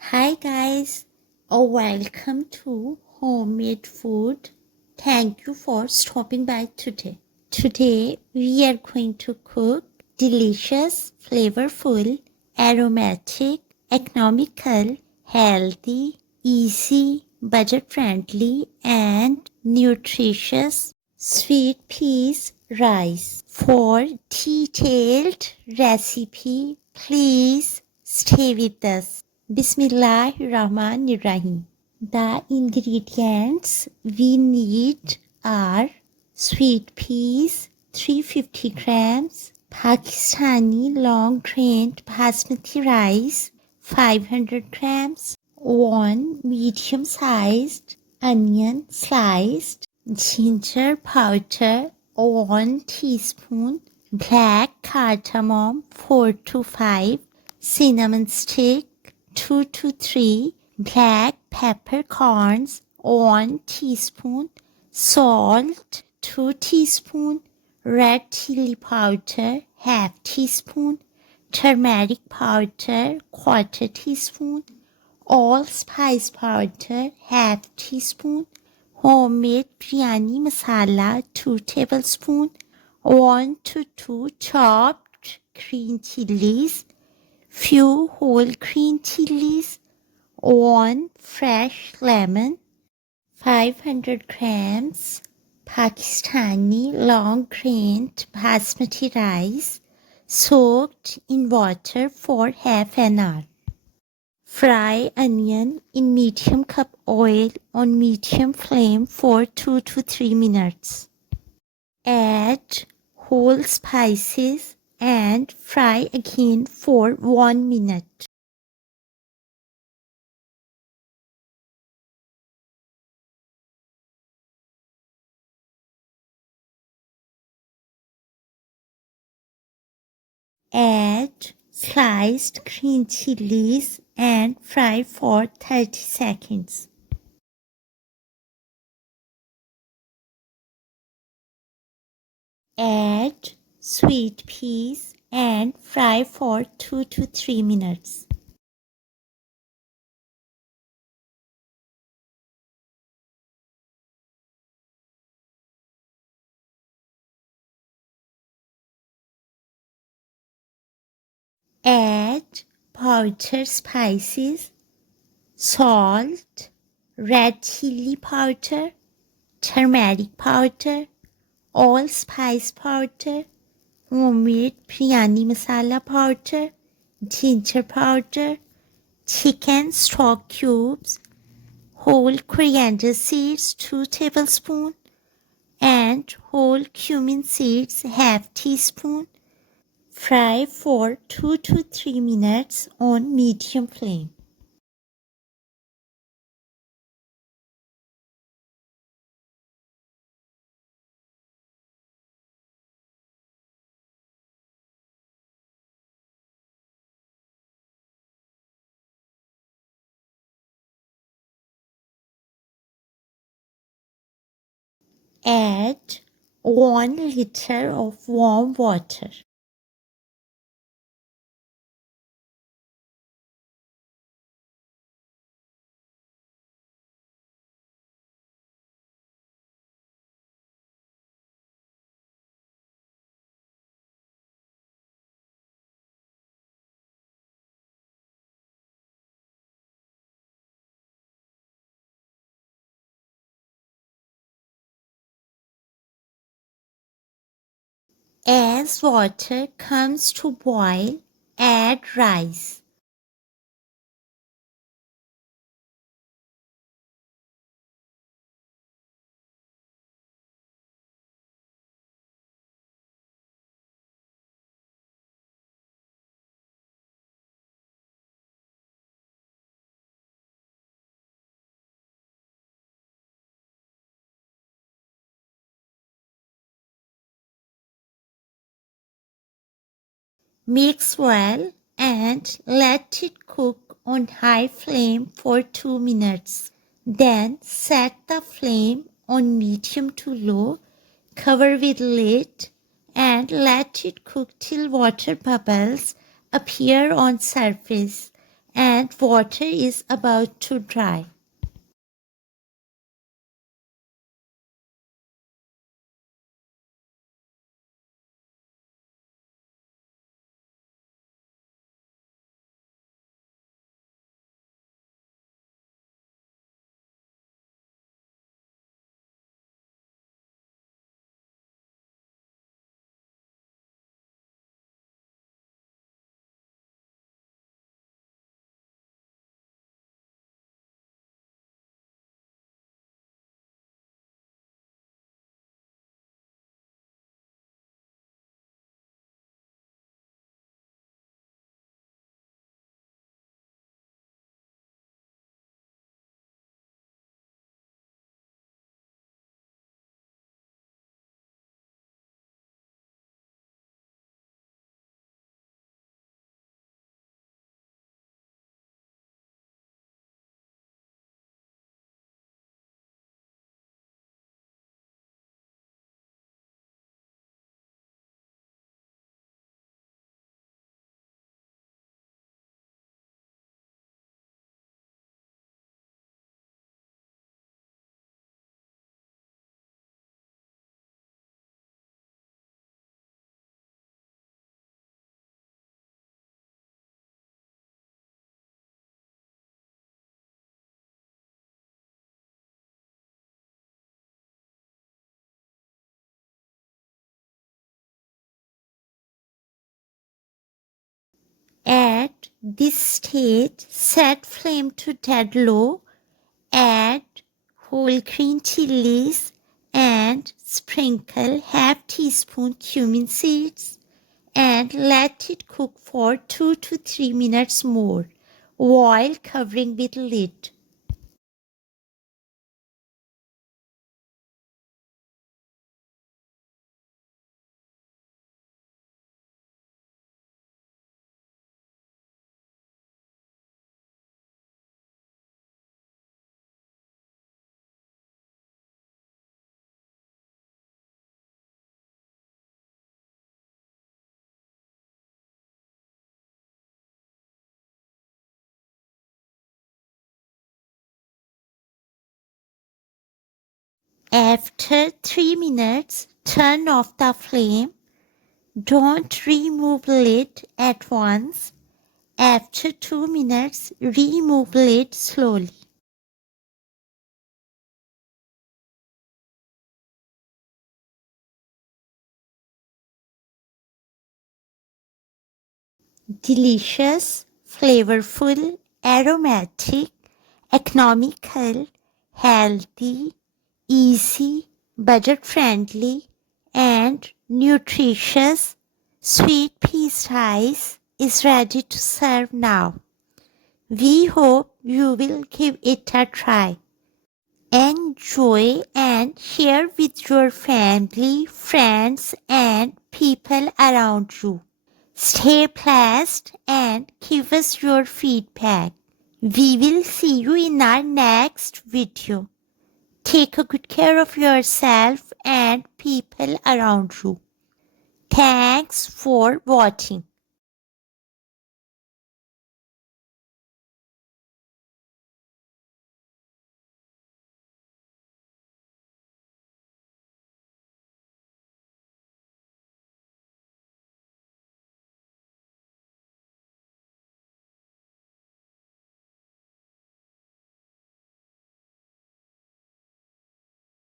Hi guys, welcome to Homemade Food. Thank you for stopping by today. Today we are going to cook delicious, flavorful, aromatic, economical, healthy, easy, budget-friendly and nutritious sweet peas rice. For detailed recipe, please stay with us. Bismillahirrahmanirrahim. The ingredients we need are sweet peas 350 grams, Pakistani long-grained basmati rice 500 grams, 1 medium-sized onion sliced, ginger powder 1 teaspoon, black cardamom 4 to 5, cinnamon stick 2 to 3, black peppercorns 1 teaspoon, salt 2 teaspoon, red chili powder half teaspoon, turmeric powder quarter teaspoon, allspice powder half teaspoon, homemade biryani masala 2 tablespoon, 1 to 2 chopped green chilies, few whole green chilies, 1 fresh lemon, 500 grams Pakistani long-grained basmati rice soaked in water for half an hour. Fry onion in medium cup oil on medium flame for 2 to 3 minutes. Add whole spices and fry again for 1 minute. Add sliced green chilies and fry for 30 seconds. Add sweet peas and fry for 2 to 3 minutes. Add powdered spices, salt, red chili powder, turmeric powder, allspice powder, homemade biryani masala powder, ginger powder, chicken stock cubes, whole coriander seeds 2 tablespoons, and whole cumin seeds half teaspoon. Fry for 2 to 3 minutes on medium flame. Add 1 liter of warm water. As water comes to boil, add rice. Mix well and let it cook on high flame for 2 minutes. Then set the flame on medium to low, cover with lid and let it cook till water bubbles appear on surface and water is about to dry. At this stage, set flame to dead low, add whole green chilies and sprinkle half teaspoon cumin seeds and let it cook for 2 to 3 minutes more while covering with lid. After 3 minutes, turn off the flame. Don't remove lid at once. After 2 minutes, remove lid slowly. Delicious, flavorful, aromatic, economical, healthy, easy, budget-friendly, and nutritious sweet peas rice is ready to serve now. We hope you will give it a try. Enjoy and share with your family, friends, and people around you. Stay blessed and give us your feedback. We will see you in our next video. Take a good care of yourself and people around you. Thanks for watching.